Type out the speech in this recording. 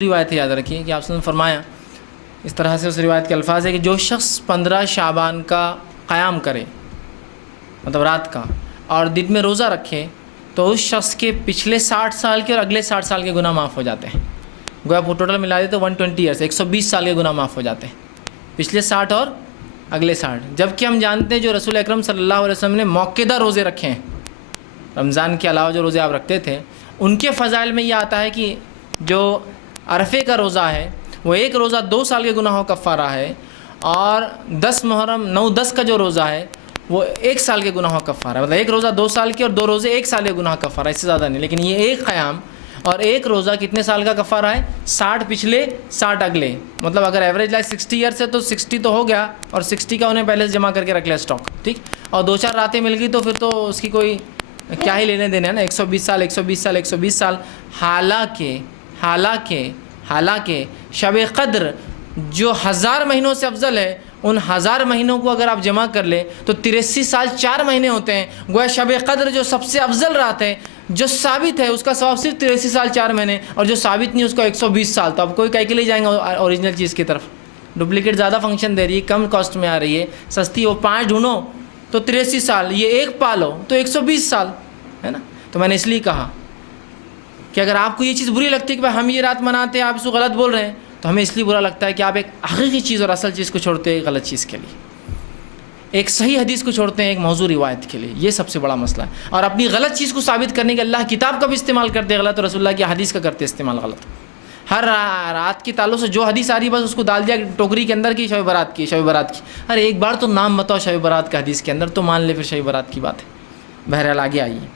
روایت یاد رکھیے کہ آپ نے فرمایا اس طرح سے اس روایت کے الفاظ ہے کہ جو شخص 15 شعبان کا قیام کرے مطلب رات کا اور دن میں روزہ رکھے تو اس شخص کے پچھلے 60 سال کے اور اگلے 60 سال کے گناہ معاف ہو جاتے ہیں. گویا ٹوٹل ملا دے تو 120 ایئرس 120 سال کے گناہ معاف ہو جاتے ہیں، پچھلے 60 اور اگلے 60. جبکہ ہم جانتے ہیں جو رسول اکرم صلی اللہ علیہ وسلم نے موقعہ روزے رکھے ہیں، رمضان کے علاوہ جو روزے آپ رکھتے تھے، ان کے فضائل میں یہ آتا ہے کہ جو عرفے کا روزہ ہے وہ ایک روزہ 2 سال کے گناہوں کا کفارہ ہے، اور 10 محرم 9-10 کا جو روزہ ہے وہ 1 سال کے گناہوں کا کفارہ ہے. مطلب ایک روزہ 2 سال کے اور 2 روزے 1 سال کے گناہ کا کفارہ، اس سے زیادہ نہیں. لیکن یہ ایک قیام اور ایک روزہ کتنے سال کا کفارہ ہے؟ 60 پچھلے 60 اگلے. مطلب اگر ایوریج لائف 60 ایئرس ہے تو 60 تو ہو گیا، اور 60 کا انہیں پہلے سے جمع کر کے رکھ لیا اسٹاک، ٹھیک. اور 2-4 راتیں مل گئی تو پھر تو اس کی کوئی کیا ہی لینے دینے ہیں نا. 120 سال 120 سال 120 سال. حالانکہ شب قدر جو 1000 مہینوں سے افضل ہے، ان 1000 مہینوں کو اگر آپ جمع کر لیں تو 83 سال 4 مہینے ہوتے ہیں. گویا شب قدر جو سب سے افضل رات ہے، جو ثابت ہے، اس کا ثواب صرف 83 سال 4 مہینے، اور جو ثابت نہیں اس کا 120 سال. تو اب کوئی کہہ کے لے جائیں گے اوریجنل چیز کی طرف. ڈپلیکیٹ زیادہ فنکشن دے رہی ہے، کم کاسٹ میں آ رہی ہے، سستی. وہ 5 ڈھونڈو تو 83 سال، یہ ایک پالو تو 120 سال ہے نا. تو میں نے اس لیے کہا کہ اگر آپ کو یہ چیز بری لگتی ہے کہ بھائی ہم یہ رات مناتے ہیں، آپ اس کو غلط بول رہے ہیں، تو ہمیں اس لیے برا لگتا ہے کہ آپ ایک حقیقی چیز اور اصل چیز کو چھوڑتے ہیں غلط چیز کے لیے، ایک صحیح حدیث کو چھوڑتے ہیں ایک موضوع روایت کے لیے. یہ سب سے بڑا مسئلہ ہے. اور اپنی غلط چیز کو ثابت کرنے کے اللہ کتاب کا بھی استعمال کرتے غلط، اور رسول اللہ کی حدیث کا کرتے استعمال غلط. ہر رات کی تعلق سے جو حدیث آ رہی ہے بس اس کو ڈال دیا ٹوکری کے اندر کی شب برات کی. ارے ایک بار تو نام بتاؤ شب برات کا حدیث کے اندر، تو مان لے پھر شب برات کی بات ہے. بہرحال آگے آئیے.